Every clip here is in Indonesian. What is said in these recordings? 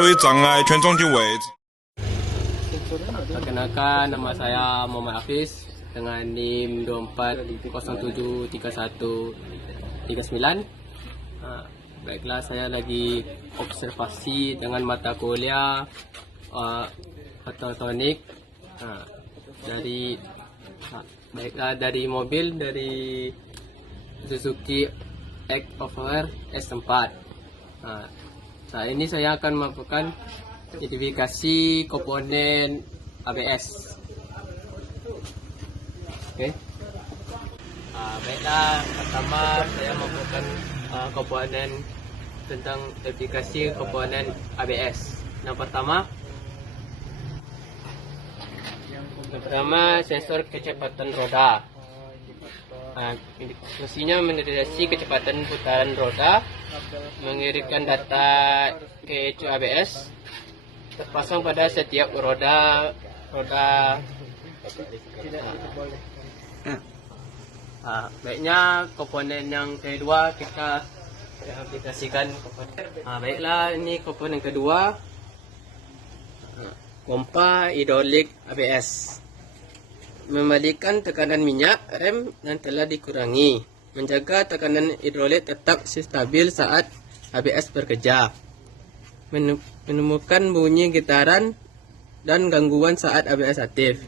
所以障碍权中心位置。 Perkenalkan, nama saya Muhammad Hafiz dengan NIM 24073139. Baiklah, saya lagi observasi dengan mata kuliah ototronik dari mobil dari Suzuki X-Over S4. Saat ini saya akan melakukan identifikasi komponen ABS. Oke. Baiklah, pertama saya melakukan komponen tentang identifikasi komponen ABS. Yang pertama sensor kecepatan roda. Fungsinya mendeteksi kecepatan putaran roda, mengirimkan data ke ECU ABS, terpasang pada setiap roda. Baiknya komponen yang kedua kita aplikasikan. Baiklah, ini komponen kedua, pompa hidrolik ABS. Membalikan tekanan minyak rem yang telah dikurangi, menjaga tekanan hidrolik tetap stabil saat ABS bekerja, menemukan bunyi getaran dan gangguan saat ABS aktif.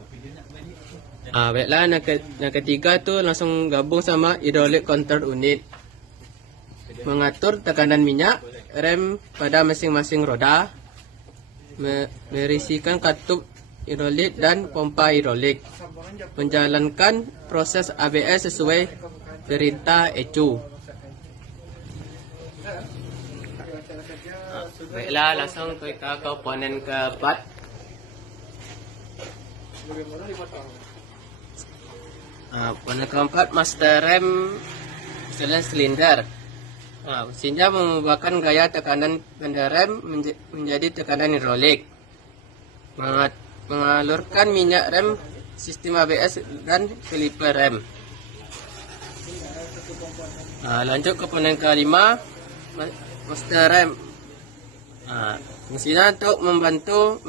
Baiklah, yang ketiga tu langsung gabung sama hidrolik control unit, mengatur tekanan minyak rem pada masing-masing roda, merisikan katup hidrolik dan pompa hidrolik, menjalankan proses ABS sesuai perintah ECU. Baiklah, langsung kita ke komponen keempat. Komponen keempat, master rem silinder. Fungsinya mengubahkan gaya tekanan benda rem menjadi tekanan hidrolik, mengalurkan minyak rem, sistem ABS dan kaliper rem. Lanjut ke komponen kelima, master rem. Fungsinya untuk membantu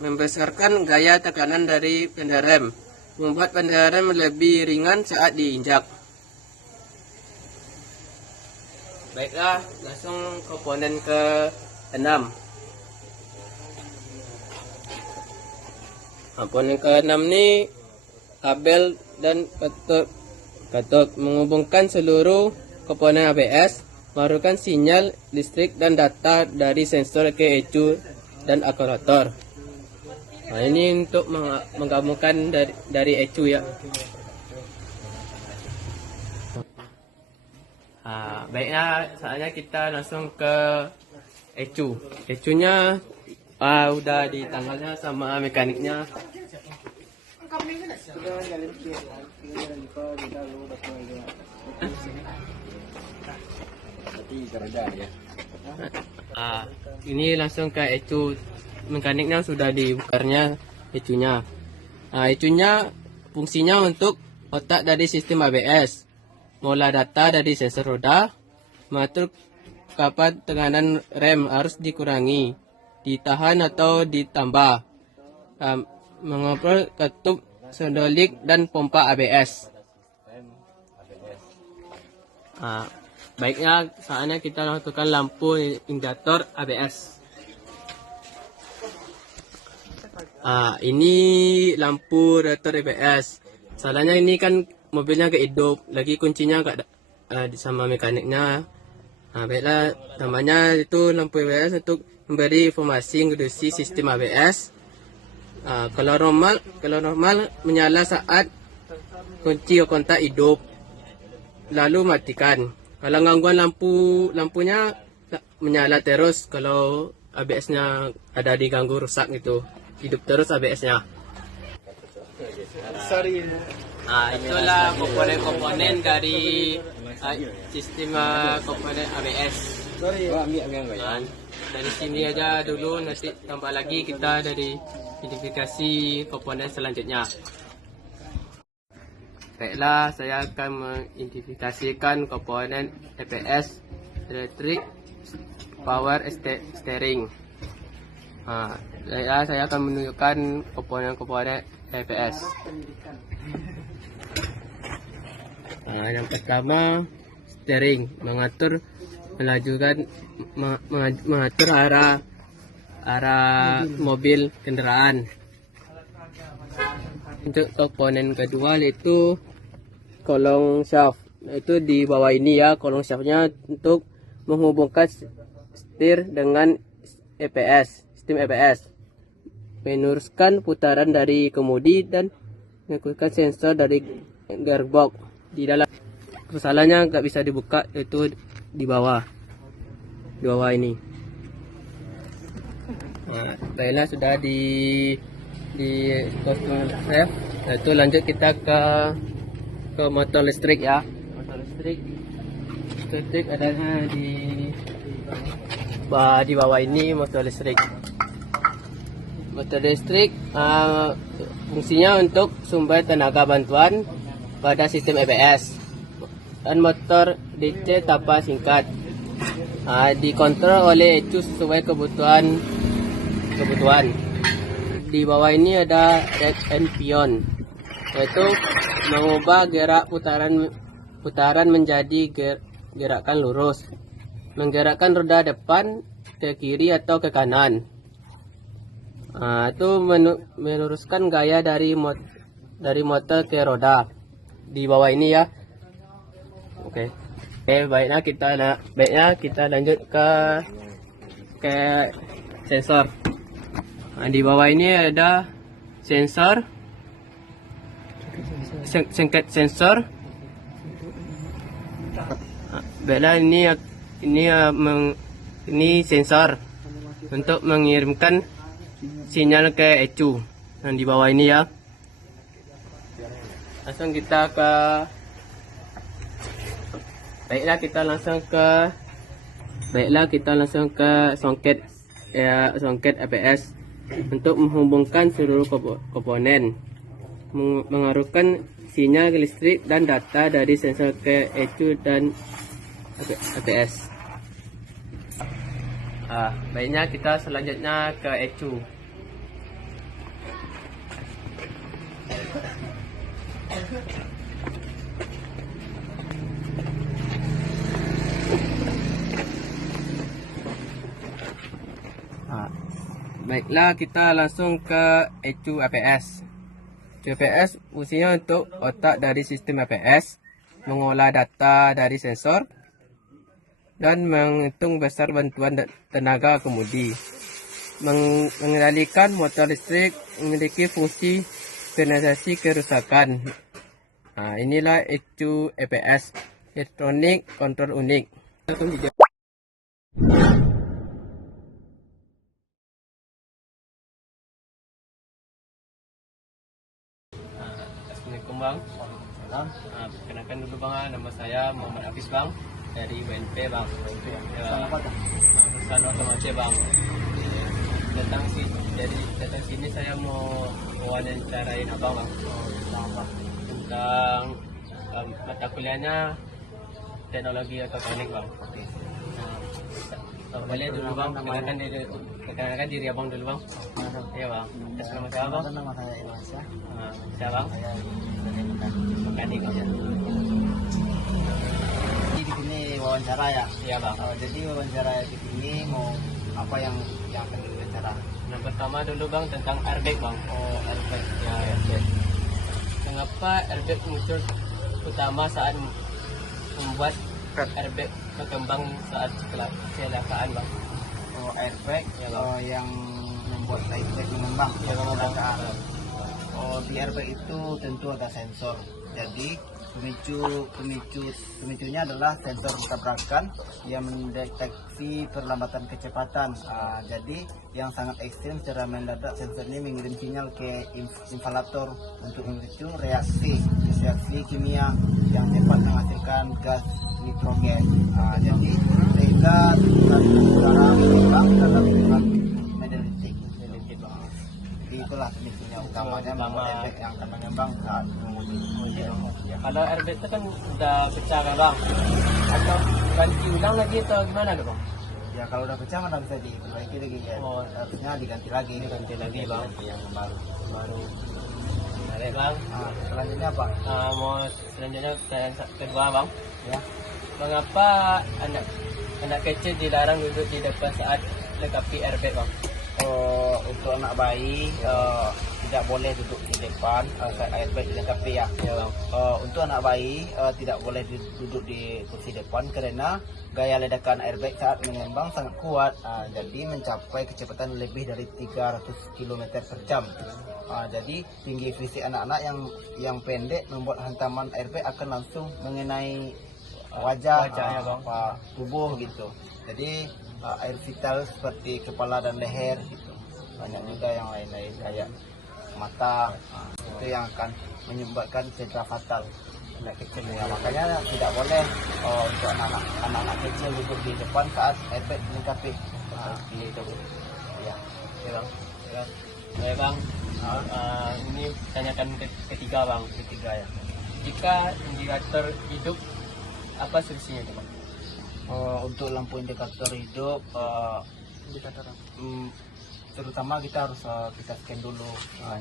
membesarkan gaya tekanan dari benda rem, membuat benda rem lebih ringan saat diinjak. Baiklah, langsung komponen ke-6. Komponen ke-6 ini kabel dan katot menghubungkan seluruh komponen ABS, mengarukan sinyal listrik dan data dari sensor ke ECU dan akumulator. Ini untuk menggabungkan dari ECU ya. Baiklah, saatnya kita langsung ke ECU. ECU-nya udah ditanggalnya sama mekaniknya. Ini langsung ke ECU, mekaniknya sudah dibukarnya ECU-nya. ECU-nya fungsinya untuk otak dari sistem ABS, mengolah data dari sensor roda, mengatur kapan tekanan rem harus dikurangi, ditahan atau ditambah, mengontrol katup hidrolik dan pompa ABS. Baiknya, saatnya kita lakukan lampu indikator ABS. Ini lampu indikator ABS. Salahnya ini kan mobilnya agak hidup, lagi kuncinya agak sama mekaniknya. Baiklah, namanya itu lampu ABS untuk memberi informasi mengenai sistem ABS. Kalau normal menyala saat kunci kontak hidup, lalu matikan. Kalau gangguan lampunya menyala terus. Kalau ABS-nya ada diganggu rusak gitu, hidup terus ABS-nya. Itulah komponen-komponen dari sistem komponen ABS. Dari sini aja dulu, nanti tambah lagi kita dari identifikasi komponen selanjutnya. Baiklah, saya akan mengidentifikasikan komponen EPS, Electric Power Steering. Saya akan menunjukkan komponen-komponen EPS. Yang pertama, steering, mengatur mengatur arah mobil kendaraan. Untuk komponen kedua yaitu kolong shaft, itu di bawah ini ya, kolong shaftnya untuk menghubungkan setir dengan EPS, sistem EPS, meneruskan putaran dari kemudi dan menggunakan sensor dari gearbox di dalam. Kesalahannya nggak bisa dibuka, itu di bawah ini. Baiklah, sudah di kostum safe. Itu lanjut kita ke motor listrik ya. Motor listrik adanya di bawah ini. Motor listrik fungsinya untuk sumber tenaga bantuan pada sistem EPS dan motor DC tapak singkat. Dikontrol oleh ECU sesuai kebutuhan. Di bawah ini ada rack and pion, yaitu mengubah gerak putaran menjadi gerakan lurus, menggerakkan roda depan ke kiri atau ke kanan. Itu meluruskan gaya dari motor ke roda di bawah ini ya. Oke, baiknya kita lanjut ke sensor. Di bawah ini ada sensor, sensor. Baiklah, ini sensor untuk mengirimkan sinyal ke ECU. Di bawah ini ya. Baiklah, kita langsung ke soket EPS untuk menghubungkan seluruh komponen, mengarahkan sinyal listrik dan data dari sensor ke ECU dan EPS. Baiknya kita selanjutnya ke ECU. Baiklah, kita langsung ke ECU EPS. EPS fungsinya untuk otak dari sistem EPS, mengolah data dari sensor, dan menghitung besar bantuan tenaga kemudi. Mengendalikan motor listrik, memiliki fungsi pendeteksi kerusakan. Inilah ECU EPS, Electronic Control Unit. Assalamualaikum bang. Perkenalkan dulu bang, nama saya Muhammad Hafiz bang, dari WNP bang. Perusahaan otomotif bang. Datang sini saya mau wawancarain abang bang. Tentang mata kuliahnya teknologi elektronik bang. Boleh dulu bang, perkenalkan diri abang dulu bang. Iya bang. Nama saya bang. Nama saya Ilhasa. Saya bang. Saya Mekanik bang. di sini wawancara ya. Iya bang. Jadi wawancara di sini mau apa yang akan diwawancara? Yang pertama dulu bang tentang airbag bang. Airbag. Ya, airbag. Kenapa airbag muncul utama saat membuat airbag berkembang saat kecelakaan bang? Airbag Ya, bang. yang membuat airbag mengembang. Ya, mengembang. Kecelakaan. Di airbag itu tentu ada sensor. Jadi pemicunya adalah sensor tabrakan yang mendeteksi perlambatan kecepatan. Jadi yang sangat ekstrim secara mendadak sensor ini mengirim sinyal ke inflator untuk memicu reaksi kimia yang cepat menghasilkan gas nitrogen. Jadi sehingga udara mengembang dalam lingkungan medan listrik. Itulah pemicunya utamanya airbag yang akan mengembang saat mengemudi. Kalau airbag itu kan udah pecah kan bang? Atau ganti ulang lagi atau gimana tuh bang? Ya kalau udah pecah mana bisa diperbaiki lagi ya. Oh. Harusnya diganti lagi. Diganti lagi, Bang. Yang baru. Baik Bang. Selanjutnya apa? Mau selanjutnya pertanyaan kedua Bang. Ya. Mengapa anak kecil dilarang duduk di depan saat lengkapi airbag Bang? Untuk anak bayi tidak boleh duduk di depan saat airbag dilengkapi ya. Ya Bang. Untuk anak bayi tidak boleh duduk di kursi depan karena gaya ledakan airbag saat mengembang sangat kuat, jadi mencapai kecepatan lebih dari 300 km per jam. Jadi tinggi fisik anak-anak yang pendek membuat hantaman airbag akan langsung mengenai wajahnya, tubuh gitu. Jadi air vital seperti kepala dan leher gitu. Banyak juga yang lain-lain kayak mata, itu yang akan menyebabkan cedera fatal anak kecil ya. Makanya tidak boleh untuk anak-anak kecil duduk di depan saat airbag dilengkapi. Gitu. Ya. Ya Bang. Ya. Baik Bang. Ini tanyakan ketiga Bang. Ketiga ya. Jika indikator hidup, apa solusinya Bang? Untuk lampu indikator hidup, terutama kita harus kita scan dulu.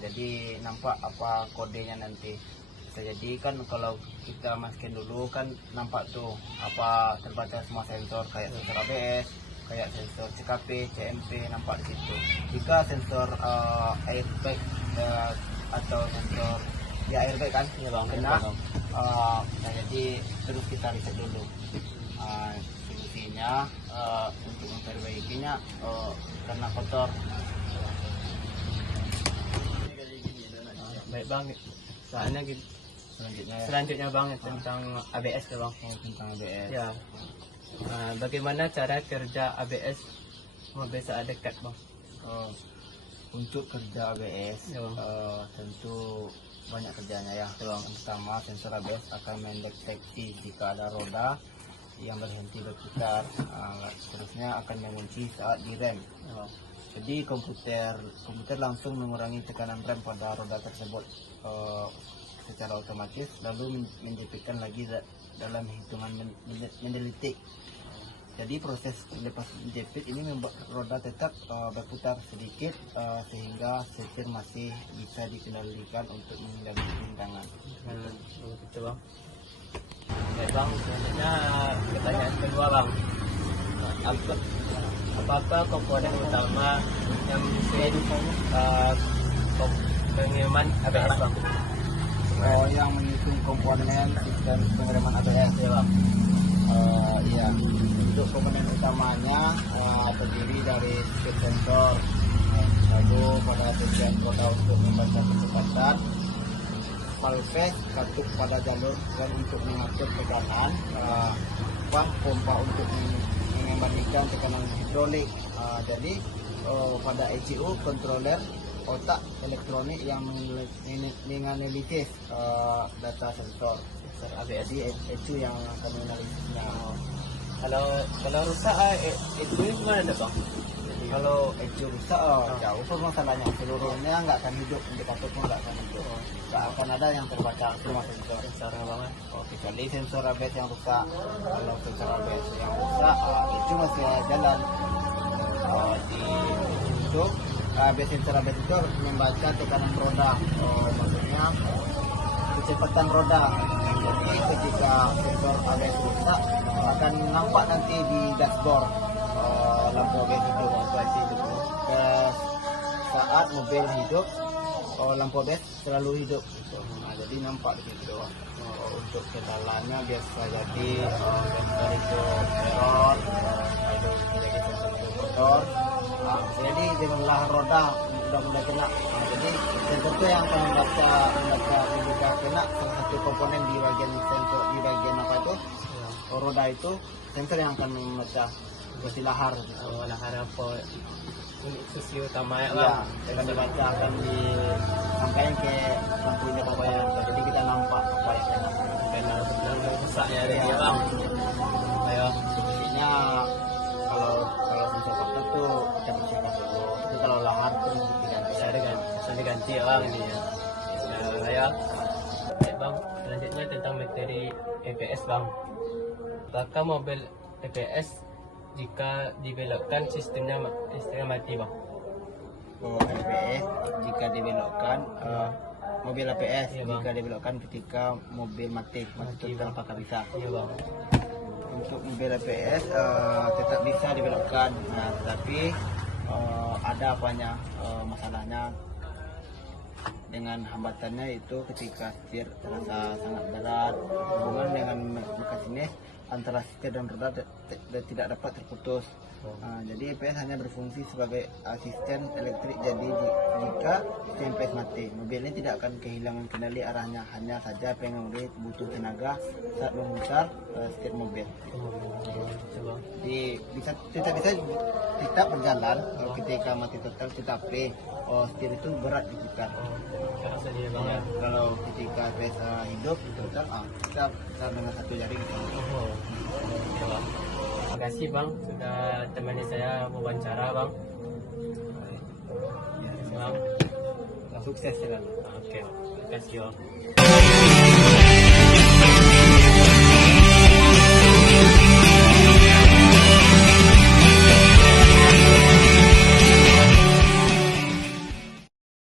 Jadi nampak apa kodenya nanti. Bisa jadi kan kalau kita scan dulu kan nampak tuh apa terbaca semua sensor kayak sensor ABS, kayak sensor CKP, CMP nampak di situ. Jika sensor airbag atau sensor ya airbag kan Ya Bang. kena, jadi terus kita reset dulu. Solusinya untuk memperbaikinya karena kotor. Baik Bang. Soalnya selanjutnya Bang tentang ABS ya Bang. Tentang ABS. Ya. Bagaimana cara kerja ABS mobil saat dekat Bang? Untuk kerja ABS Ya, Bang. tentu banyak kerjanya ya. Yang pertama, sensor ABS akan mendeteksi jika ada roda yang berhenti berputar, terusnya akan mengunci saat direm. Jadi komputer langsung mengurangi tekanan rem pada roda tersebut secara otomatis, lalu menjepitkan lagi dalam hitungan mendetik. Jadi proses lepas jepit ini membuat roda tetap berputar sedikit sehingga setir masih bisa dikendalikan untuk menghindari rintangan. Betul Bang. Baik Bang, selanjutnya pertanyaan kedua Bang. Apakah komponen utama yang mendukung pengereman ABS Bang? Yang menghitung komponen sistem pengereman ABS Ya Bang. Iya. Untuk komponen utamanya terdiri dari speed sensor, lalu pada bagian roda untuk membaca kecepatan, valve katup pada jalur dan untuk mengatur tekanan, pompa untuk mengembalikan tekanan hidrolik. Jadi pada ECU controller otak elektronik yang menganalisis data sensor ABS. Jadi ECU yang akan menganalisisnya. Kalau rusak itu gimana Bang? Kalau ECU rusak jauh permasalahannya, seluruhnya nggak akan hidup, indikator pun nggak akan hidup, nggak akan ada yang terbaca semua sensor. Banget. Kecuali sensor ABS yang rusak. Kalau sensor ABS yang rusak itu masih jalan. Untuk ABS sensor ABS itu membaca tekanan roda, maksudnya kecepatan roda. Jadi ketika sensor ABS rusak akan nampak nanti di dashboard lampu ABS itu saat mobil hidup, lampu ABS selalu hidup. Jadi nampak di situ. Untuk kendalanya biasa jadi sensor itu error, lalu jadi sensor itu kotor. Jadi jumlah roda sudah mulai kena. Jadi sensor itu yang akan membaca juga kena salah satu komponen di bagian sensor, di bagian apa itu roda itu sensor yang akan membaca seperti lahar. Lahar apa? Sisi utama ya Bang. Akan dibaca, akan disampaikan ke lampu ini apa ya. Jadi kita nampak apa yang rusaknya ya Bang. Ayo. Sebenarnya kalau sensor faktor tuh kita bersihkan dulu. Tapi kalau lahar tuh bisa diganti ya Bang ini ya. Ya. Baik Bang, selanjutnya tentang materi ABS Bang. Apakah mobil ABS jika dibelokkan sistemnya mati bang. Oh, APS jika dibelokkan, mobil APS Iya, Bang. jika dibelokkan ketika mobil mati total, Bang. apakah bisa? Iya bang. Untuk mobil APS tetap bisa dibelokkan, nah, tetapi ada apanya masalahnya dengan hambatannya itu ketika setir terasa sangat berat, hubungan dengan masinis antara setir dan roda tidak dapat terputus. Jadi EPS hanya berfungsi sebagai asisten elektrik. Jadi jika EPS mati, mobil ini tidak akan kehilangan kendali arahnya, hanya saja pengemudi butuh tenaga saat memutar setir mobil. Coba. Jadi tidak bisa tidak berjalan ketika mati total, tetapi setir itu berat diputar. Terasa dia bang ya. Kalau ketika EPS hidup total, kita dengan satu jari gitu. Oh, oke bang. Terima kasih bang sudah temani saya wawancara bang. Bang. Sukses selalu. Oke, terima kasih bang.